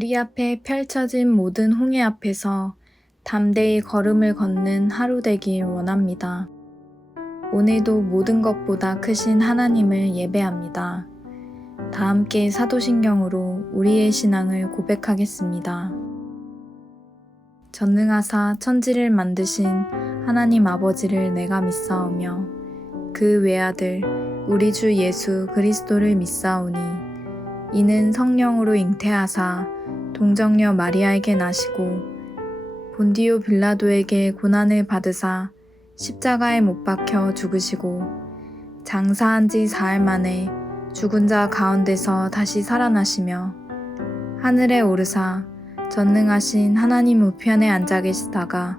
우리 앞에 펼쳐진 모든 홍해 앞에서 담대히 걸음을 걷는 하루 되길 원합니다. 오늘도 모든 것보다 크신 하나님을 예배합니다. 다 함께 사도신경으로 우리의 신앙을 고백하겠습니다. 전능하사 천지를 만드신 하나님 아버지를 내가 믿사오며 그 외아들 우리 주 예수 그리스도를 믿사오니 이는 성령으로 잉태하사 동정녀 마리아에게 나시고 본디오 빌라도에게 고난을 받으사 십자가에 못 박혀 죽으시고 장사한 지 사흘 만에 죽은 자 가운데서 다시 살아나시며 하늘에 오르사 전능하신 하나님 우편에 앉아 계시다가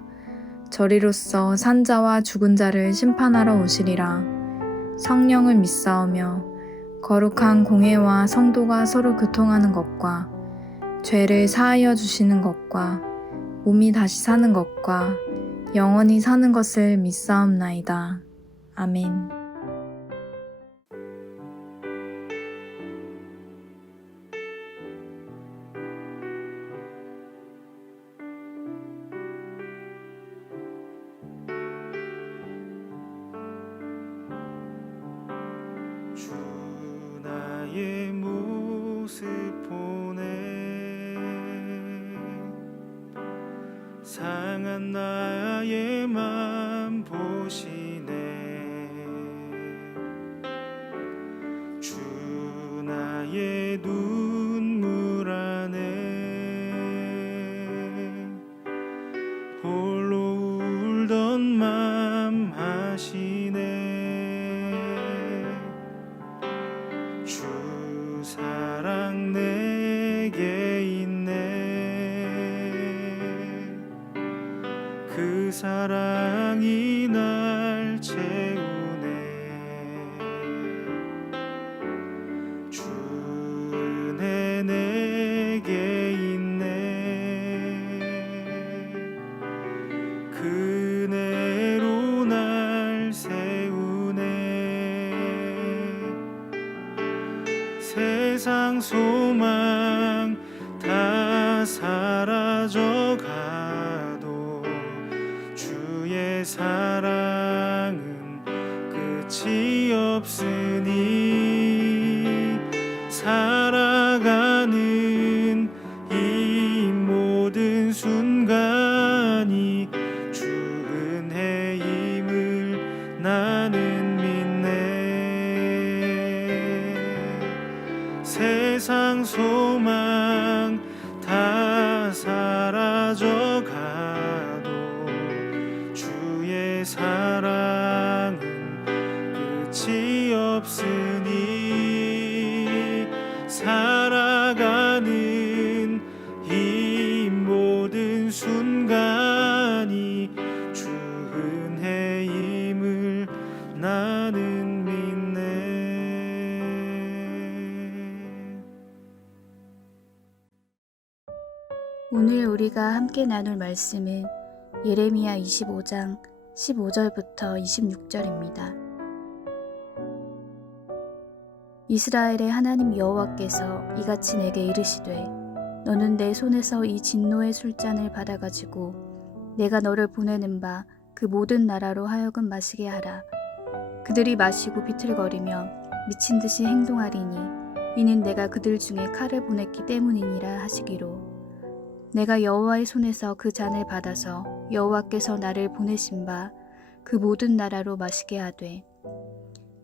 저리로서 산자와 죽은 자를 심판하러 오시리라. 성령을 믿사오며 거룩한 공회와 성도가 서로 교통하는 것과 죄를 사하여 주시는 것과 몸이 다시 사는 것과 영원히 사는 것을 믿사옵나이다. 아멘. 주 나의 모습 보네 상한 나의 맘 보시네 주 나의 눈물 안에 홀로 울던 맘 하시네 주 사랑 내게 있네 그 사랑이 날 채우네 주 은혜 내게 있네 그 은혜로 날 세우네 세상 소망 다 사라져 가도 주의 사랑은 끝이 없으니 살아가는 이 모든 순간이 주 은혜임을 나는 믿네 세상 소망 다 사라져 가도 주의 사랑은 끝이 없으니 살아가는 이 모든 순간이 주 은혜임을 나는 믿네. 오늘 우리가 함께 나눌 말씀은 예레미야 25장 15절부터 26절입니다. 이스라엘의 하나님 여호와께서 이같이 내게 이르시되 너는 내 손에서 이 진노의 술잔을 받아가지고 내가 너를 보내는 바 그 모든 나라로 하여금 마시게 하라. 그들이 마시고 비틀거리며 미친 듯이 행동하리니 이는 내가 그들 중에 칼을 보냈기 때문이니라 하시기로 내가 여호와의 손에서 그 잔을 받아서 여호와께서 나를 보내신 바 그 모든 나라로 마시게 하되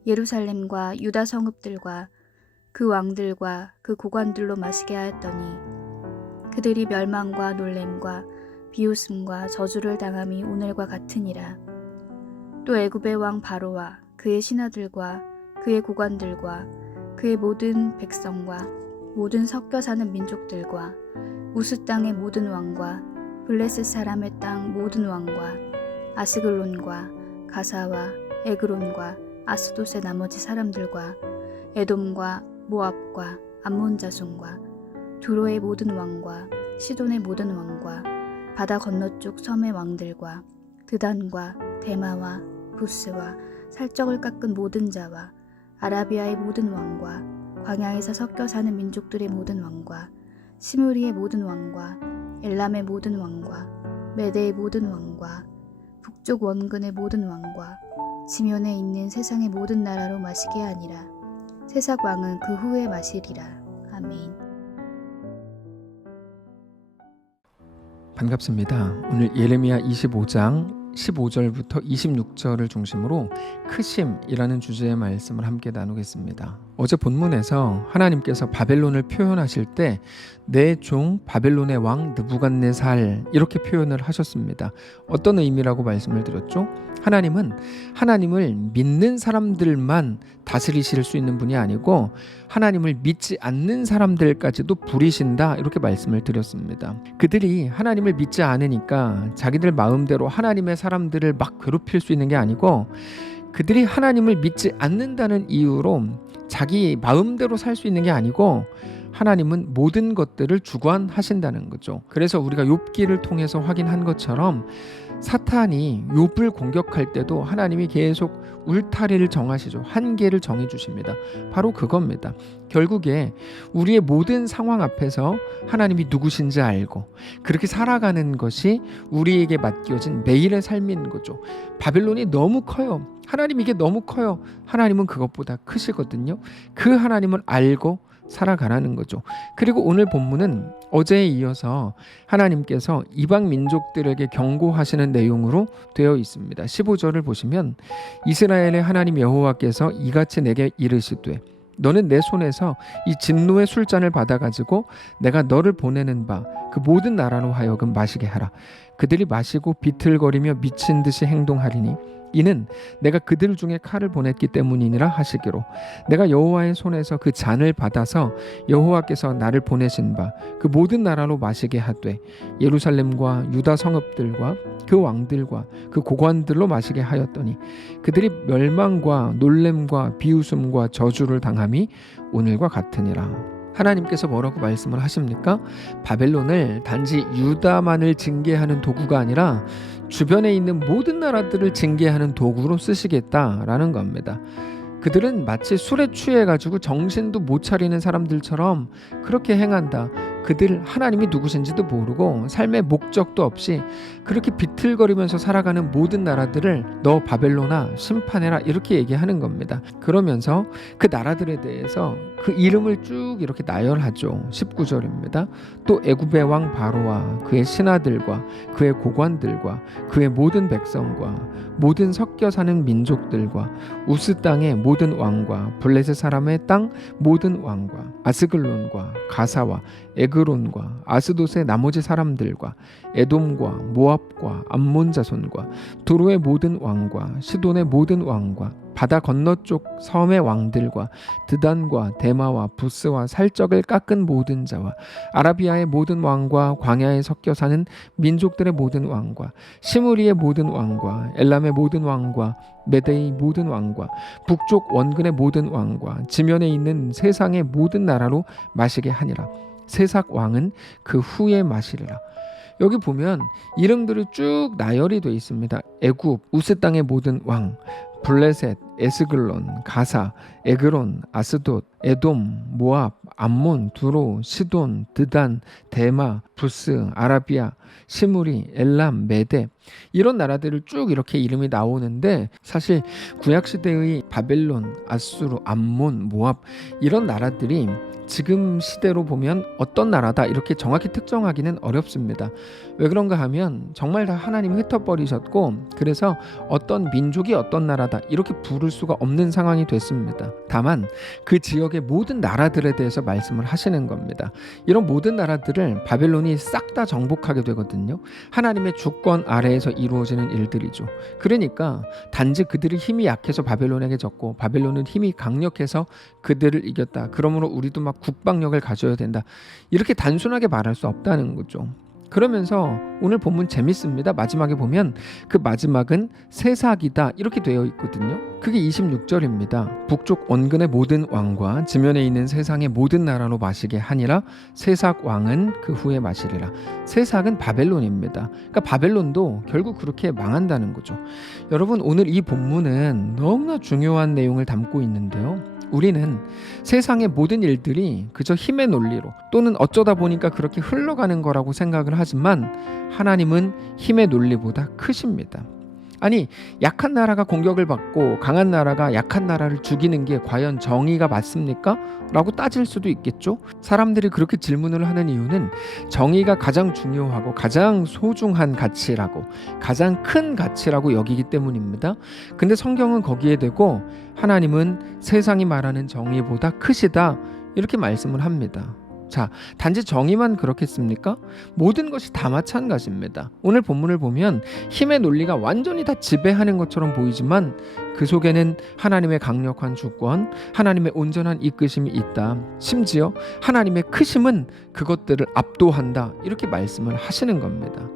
예루살렘과 유다 성읍들과 그 왕들과 그 고관들로 마시게 하였더니 그들이 멸망과 놀램과 비웃음과 저주를 당함이 오늘과 같으니라. 또 애굽의 왕 바로와 그의 신하들과 그의 고관들과 그의 모든 백성과 모든 섞여 사는 민족들과 우스 땅의 모든 왕과 블레셋 사람의 땅 모든 왕과 아스글론과 가사와 에그론과 아스돗의 나머지 사람들과 에돔과 모압과 암몬 자손과 두로의 모든 왕과 시돈의 모든 왕과 바다 건너쪽 섬의 왕들과 드단과 데마와 부스와 살적을 깎은 모든 자와 아라비아의 모든 왕과 광야에서 섞여 사는 민족들의 모든 왕과 시므리의 모든 왕과 엘람의 모든 왕과 메대의 모든 왕과 북쪽 원근의 모든 왕과 지면에 있는 세상의 모든 나라로 마시게 하니라. 세삭 왕은 그 후에 마시리라. 아멘. 반갑습니다. 오늘 예레미야 25장 15절부터 26절을 중심으로 크심이라는 주제의 말씀을 함께 나누겠습니다. 어제 본문에서 하나님께서 바벨론을 표현하실 때 내 종 바벨론의 왕 느부갓네살 이렇게 표현을 하셨습니다. 어떤 의미라고 말씀을 드렸죠? 하나님은 하나님을 믿는 사람들만 다스리실 수 있는 분이 아니고 하나님을 믿지 않는 사람들까지도 부리신다 이렇게 말씀을 드렸습니다. 그들이 하나님을 믿지 않으니까 자기들 마음대로 하나님의 사람들을 막 괴롭힐 수 있는 게 아니고 그들이 하나님을 믿지 않는다는 이유로 자기 마음대로 살 수 있는 게 아니고 하나님은 모든 것들을 주관하신다는 거죠. 그래서 우리가 욥기를 통해서 확인한 것처럼 사탄이 욥을 공격할 때도 하나님이 계속 울타리를 정하시죠. 한계를 정해주십니다. 바로 그겁니다. 결국에 우리의 모든 상황 앞에서 하나님이 누구신지 알고 그렇게 살아가는 것이 우리에게 맡겨진 매일의 삶인 거죠. 바벨론이 너무 커요. 하나님 이게 너무 커요. 하나님은 그것보다 크시거든요. 그 하나님을 알고 살아가라는 거죠. 그리고 오늘 본문은 어제에 이어서 하나님께서 이방 민족들에게 경고하시는 내용으로 되어 있습니다. 15절을 보시면 이스라엘의 하나님 여호와께서 이같이 내게 이르시되 너는 내 손에서 이 진노의 술잔을 받아가지고 내가 너를 보내는 바 그 모든 나라로 하여금 마시게 하라. 그들이 마시고 비틀거리며 미친 듯이 행동하리니 이는 내가 그들 중에 칼을 보냈기 때문이니라 하시기로 내가 여호와의 손에서 그 잔을 받아서 여호와께서 나를 보내신 바 그 모든 나라로 마시게 하되 예루살렘과 유다 성읍들과 그 왕들과 그 고관들로 마시게 하였더니 그들이 멸망과 놀램과 비웃음과 저주를 당함이 오늘과 같으니라. 하나님께서 뭐라고 말씀을 하십니까? 바벨론을 단지 유다만을 징계하는 도구가 아니라 주변에 있는 모든 나라들을 징계하는 도구로 쓰시겠다라는 겁니다. 그들은 마치 술에 취해가지고 정신도 못 차리는 사람들처럼 그렇게 행한다. 그들 하나님이 누구신지도 모르고 삶의 목적도 없이 그렇게 비틀거리면서 살아가는 모든 나라들을 너 바벨론아 심판해라 이렇게 얘기하는 겁니다. 그러면서 그 나라들에 대해서 그 이름을 쭉 이렇게 나열하죠. 19절입니다. 또 애굽의 왕 바로와 그의 신하들과 그의 고관들과 그의 모든 백성과 모든 섞여 사는 민족들과 우스 땅의 모든 왕과 블레셋 사람의 땅 모든 왕과 아스글론과 가사와 에그론과 아스돗의 나머지 사람들과 에돔과 모압과 암몬 자손과 두로의 모든 왕과 시돈의 모든 왕과 바다 건너쪽 섬의 왕들과 드단과 데마와 부스와 살적을 깎은 모든 자와 아라비아의 모든 왕과 광야에 섞여 사는 민족들의 모든 왕과 시므리의 모든 왕과 엘람의 모든 왕과 메대의 모든 왕과 북쪽 원근의 모든 왕과 지면에 있는 세상의 모든 나라로 마시게 하니라. 세삭 왕은 그 후에 마시리라. 여기 보면 이름들이 쭉 나열이 되어 있습니다. 애굽, 우스 땅의 모든 왕, 블레셋, 에스글론, 가사, 에그론, 아스돗, 에돔, 모압, 암몬, 두로, 시돈, 드단, 데마, 부스, 아라비아, 시므리, 엘람, 메대 이런 나라들을 쭉 이렇게 이름이 나오는데 사실 구약시대의 바벨론, 아수르, 암몬, 모압 이런 나라들이 지금 시대로 보면 어떤 나라다 이렇게 정확히 특정하기는 어렵습니다. 왜 그런가 하면 정말 다 하나님이 흩어버리셨고 그래서 어떤 민족이 어떤 나라다 이렇게 부를 수가 없는 상황이 됐습니다. 다만 그 지역의 모든 나라들에 대해서 말씀을 하시는 겁니다. 이런 모든 나라들을 바벨론이 싹 다 정복하게 되거든요. 하나님의 주권 아래에서 이루어지는 일들이죠. 그러니까 단지 그들이 힘이 약해서 바벨론에게 졌고 바벨론은 힘이 강력해서 그들을 이겼다. 그러므로 우리도 막 국방력을 가져야 된다. 이렇게 단순하게 말할 수 없다는 거죠. 그러면서 오늘 본문 재밌습니다. 마지막에 보면 그 마지막은 세삭이다 이렇게 되어 있거든요. 그게 26절입니다. 북쪽 원근의 모든 왕과 지면에 있는 세상의 모든 나라로 마시게 하니라. 세삭 왕은 그 후에 마시리라. 세삭은 바벨론입니다. 그러니까 바벨론도 결국 그렇게 망한다는 거죠. 여러분 오늘 이 본문은 너무나 중요한 내용을 담고 있는데요. 우리는 세상의 모든 일들이 그저 힘의 논리로 또는 어쩌다 보니까 그렇게 흘러가는 거라고 생각을 하지만 하나님은 힘의 논리보다 크십니다. 아니, 약한 나라가 공격을 받고 강한 나라가 약한 나라를 죽이는 게 과연 정의가 맞습니까? 라고 따질 수도 있겠죠. 사람들이 그렇게 질문을 하는 이유는 정의가 가장 중요하고 가장 소중한 가치라고, 가장 큰 가치라고 여기기 때문입니다. 근데 성경은 거기에 대고 하나님은 세상이 말하는 정의보다 크시다, 이렇게 말씀을 합니다. 자, 단지 정의만 그렇겠습니까? 모든 것이 다 마찬가지입니다. 오늘 본문을 보면 힘의 논리가 완전히 다 지배하는 것처럼 보이지만 그 속에는 하나님의 강력한 주권, 하나님의 온전한 이끄심이 있다. 심지어 하나님의 크심은 그것들을 압도한다. 이렇게 말씀을 하시는 겁니다.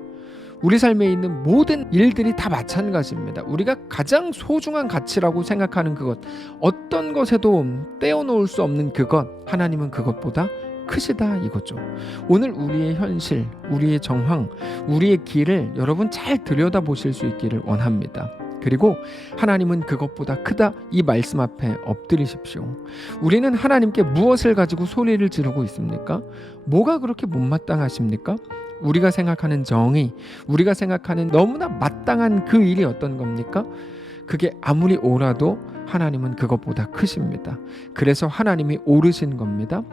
우리 삶에 있는 모든 일들이 다 마찬가지입니다. 우리가 가장 소중한 가치라고 생각하는 그것, 어떤 것에도 떼어놓을 수 없는 그것, 하나님은 그것보다 크시다 이거죠. 오늘 우리의 현실, 우리의 정황, 우리의 길을 여러분 잘 들여다보실 수 있기를 원합니다. 그리고 하나님은 그것보다 크다, 이 말씀 앞에 엎드리십시오. 우리는 하나님께 무엇을 가지고 소리를 지르고 있습니까? 뭐가 그렇게 못마땅하십니까? 우리가 생각하는 정의, 우리가 생각하는 너무나 마땅한 그 일이 어떤 겁니까? 그게 아무리 옳아도 하나님은 그것보다 크십니다. 그래서 하나님이 오르신 겁니다.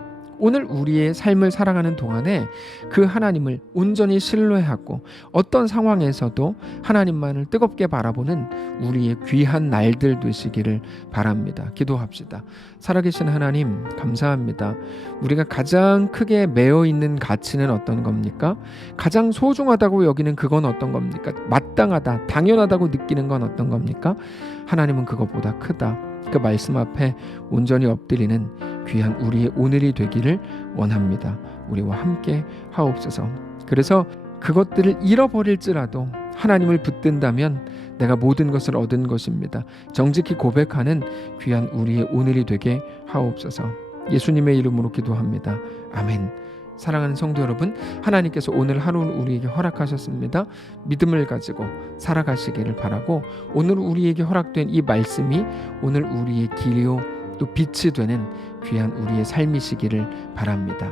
오늘 우리의 삶을 살아가는 동안에 그 하나님을 온전히 신뢰하고 어떤 상황에서도 하나님만을 뜨겁게 바라보는 우리의 귀한 날들 되시기를 바랍니다. 기도합시다. 살아계신 하나님, 감사합니다. 우리가 가장 크게 매여 있는 가치는 어떤 겁니까? 가장 소중하다고 여기는 그건 어떤 겁니까? 마땅하다, 당연하다고 느끼는 건 어떤 겁니까? 하나님은 그것보다 크다. 그 말씀 앞에 온전히 엎드리는 귀한 우리의 오늘이 되기를 원합니다. 우리와 함께 하옵소서. 그래서 그것들을 잃어버릴지라도 하나님을 붙든다면 내가 모든 것을 얻은 것입니다. 정직히 고백하는 귀한 우리의 오늘이 되게 하옵소서. 예수님의 이름으로 기도합니다. 아멘. 사랑하는 성도 여러분, 하나님께서 오늘 하루를 우리에게 허락하셨습니다. 믿음을 가지고 살아가시기를 바라고, 오늘 우리에게 허락된 이 말씀이 오늘 우리의 길이요 또 빛이 되는 귀한 우리의 삶이시기를 바랍니다.